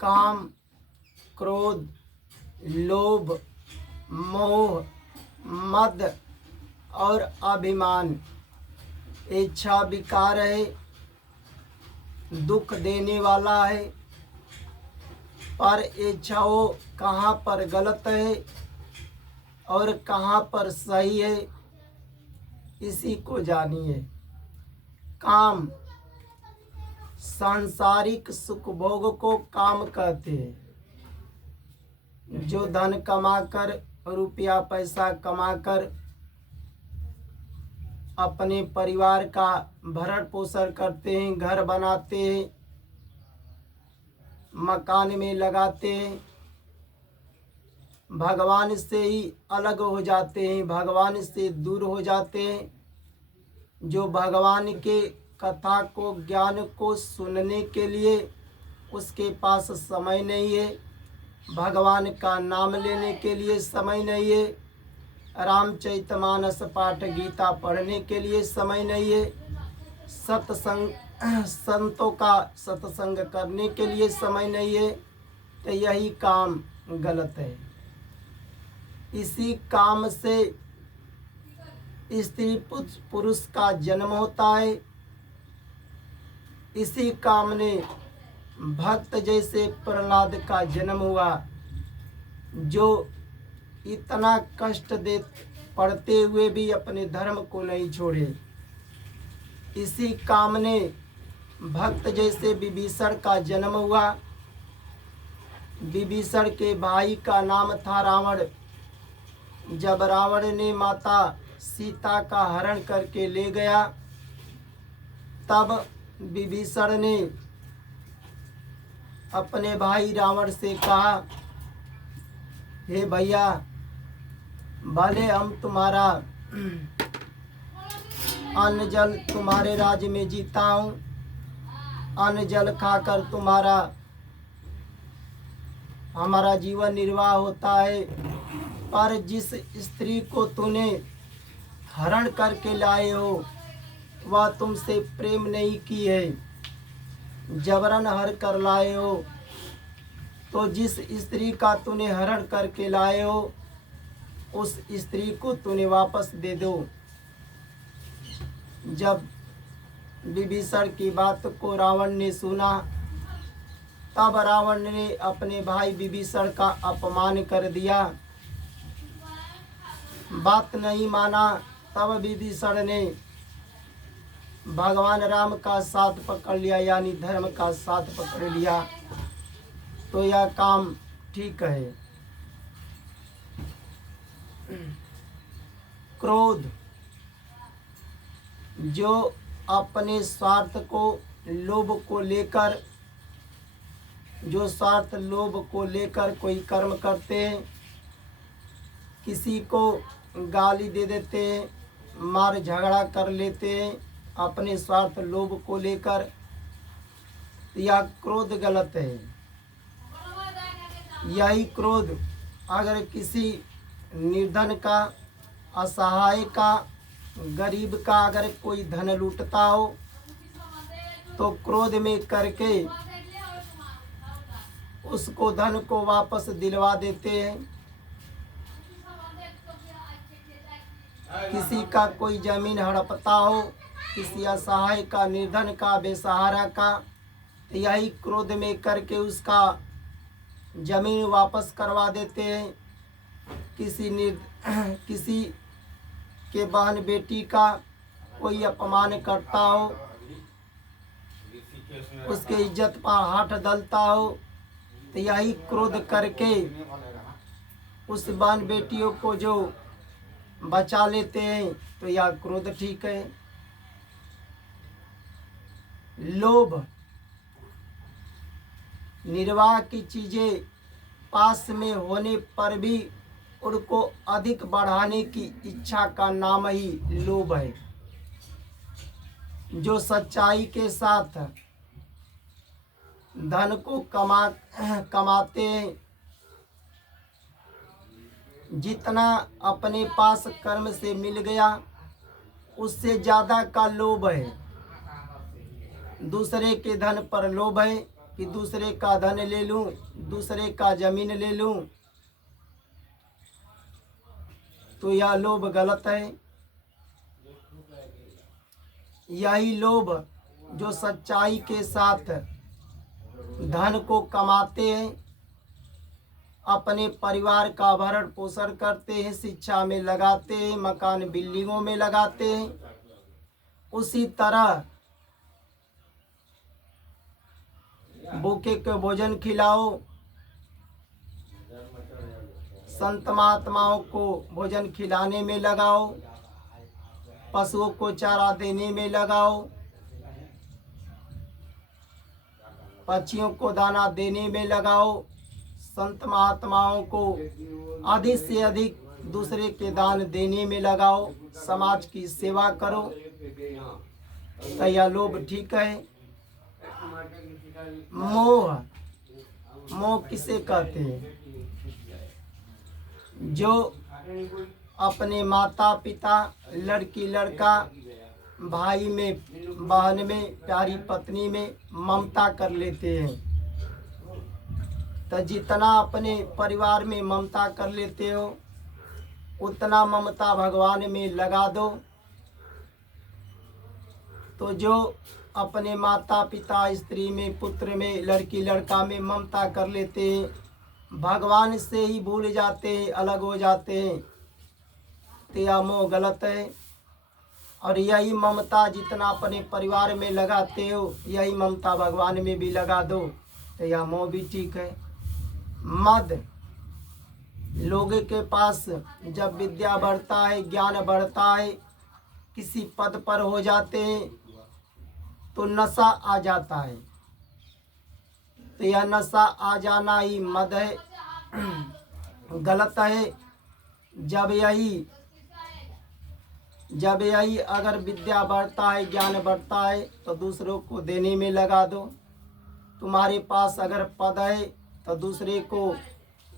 काम, क्रोध, लोभ, मोह, मद और अभिमान। इच्छा विकार है, दुख देने वाला है। पर इच्छाओं कहाँ पर गलत है और कहाँ पर सही है, इसी को जानिए। काम, सांसारिक सुख भोग को काम कहते हैं। जो धन कमाकर, रुपया पैसा कमाकर अपने परिवार का भरण पोषण करते हैं, घर बनाते हैं, मकान में लगाते हैं, भगवान से ही अलग हो जाते हैं, भगवान से दूर हो जाते हैं। जो भगवान के कथा को, ज्ञान को सुनने के लिए उसके पास समय नहीं है, भगवान का नाम लेने के लिए समय नहीं है, रामचरितमानस पाठ गीता पढ़ने के लिए समय नहीं है, सत्संग संतों का सत्संग करने के लिए समय नहीं है, तो यही काम गलत है। इसी काम से स्त्री पुरुष का जन्म होता है। इसी काम ने भक्त जैसे प्रहलाद का जन्म हुआ, जो इतना कष्ट दे पड़ते हुए भी अपने धर्म को नहीं छोड़े। इसी काम ने भक्त जैसे विभीषण का जन्म हुआ। विभीषण के भाई का नाम था रावण। जब रावण ने माता सीता का हरण करके ले गया, तब विभीषण ने अपने भाई रावण से कहा, हे भैया, भले हम तुम्हारा अन्न जल तुम्हारे राज्य में जीता हूँ, अन्न जल खाकर हमारा जीवन निर्वाह होता है, पर जिस स्त्री को तूने हरण करके लाए हो वह तुमसे प्रेम नहीं की है, जबरन हर कर लाए हो। तो जिस स्त्री का तूने हरण करके लाए हो उस स्त्री को तूने वापस दे दो। जब विभीषण की बात को रावण ने सुना, तब रावण ने अपने भाई विभीषण का अपमान कर दिया, बात नहीं माना। तब विभीषण ने भगवान राम का साथ पकड़ लिया, यानी धर्म का साथ पकड़ लिया। तो यह काम ठीक है। क्रोध, जो अपने स्वार्थ को, लोभ को लेकर, जो स्वार्थ लोभ को लेकर कोई कर्म करते हैं, किसी को गाली दे देते हैं, मार झगड़ा कर लेते हैं अपने स्वार्थ लोभ को लेकर, यह क्रोध गलत है। यही क्रोध अगर किसी निर्धन का, असहाय का, गरीब का अगर कोई धन लूटता हो तो क्रोध में करके उसको धन को वापस दिलवा देते हैं। किसी का कोई जमीन हड़पता हो, किसी असहाय का, निर्धन का, बेसहारा का, तो यही क्रोध में करके उसका जमीन वापस करवा देते हैं। किसी के बहन बेटी का कोई अपमान करता हो, उसके इज्जत पर हाथ डालता हो, तो यही क्रोध करके उस बहन बेटियों को जो बचा लेते हैं, तो यह क्रोध ठीक है। लोभ, निर्वाह की चीजें पास में होने पर भी उनको अधिक बढ़ाने की इच्छा का नाम ही लोभ है। जो सच्चाई के साथ धन को कमाते हैं, जितना अपने पास कर्म से मिल गया उससे ज़्यादा का लोभ है। दूसरे के धन पर लोभ है, कि दूसरे का धन ले लूं, दूसरे का जमीन ले लूं, तो यह लोभ गलत है। यही लोभ जो सच्चाई के साथ धन को कमाते हैं, अपने परिवार का भरण पोषण करते हैं, शिक्षा में लगाते हैं, मकान बिल्डिंगों में लगाते हैं, उसी तरह भूखे को भोजन खिलाओ, संत महात्माओं को भोजन खिलाने में लगाओ, पशुओं को चारा देने में लगाओ, पक्षियों को दाना देने में लगाओ, संत महात्माओं को अधिक से अधिक दूसरे के दान देने में लगाओ, समाज की सेवा करो। तो यह लोभ ठीक है। मोह, मोह किसे कहते हैं? जो अपने माता पिता, लड़की लड़का, भाई में, बहन में, प्यारी पत्नी में ममता कर लेते हैं। तो जितना अपने परिवार में ममता कर लेते हो, उतना ममता भगवान में लगा दो। तो जो अपने माता पिता, स्त्री में, पुत्र में, लड़की लड़का में ममता कर लेते हैं, भगवान से ही भूल जाते हैं, अलग हो जाते हैं, तो यह मोह गलत है। और यही ममता जितना अपने परिवार में लगाते हो, यही ममता भगवान में भी लगा दो, तो यह मोह भी ठीक है। मद, लोगों के पास जब विद्या बढ़ता है, ज्ञान बढ़ता है, किसी पद पर हो जाते हैं, तो नशा आ जाता है, तो यह नशा आ जाना ही मद है, गलत है। जब यही अगर विद्या बढ़ता है, ज्ञान बढ़ता है, तो दूसरों को देने में लगा दो। तुम्हारे पास अगर पद है तो दूसरे को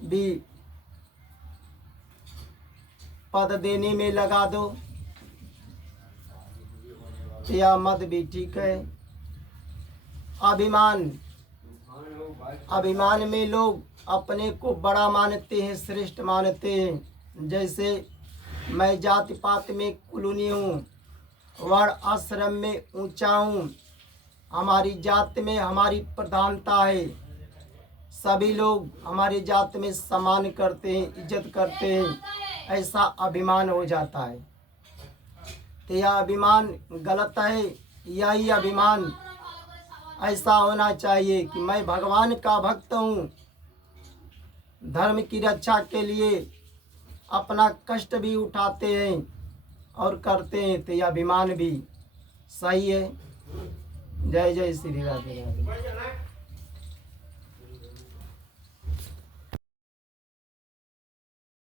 भी पद देने में लगा दो, तो यह मद भी ठीक है। अभिमान, अभिमान में लोग अपने को बड़ा मानते हैं, श्रेष्ठ मानते हैं। जैसे मैं जाति पात में कुलीन हूँ, वर्ण आश्रम में ऊंचा हूँ, हमारी जात में हमारी प्रधानता है, सभी लोग हमारी जात में सम्मान करते हैं, इज्जत करते हैं, ऐसा अभिमान हो जाता है। तो यह अभिमान गलत है। यही अभिमान ऐसा होना चाहिए कि मैं भगवान का भक्त हूँ, धर्म की रक्षा के लिए अपना कष्ट भी उठाते हैं और करते हैं, तो यह अभिमान भी सही है। जय जय श्री राधे राधे।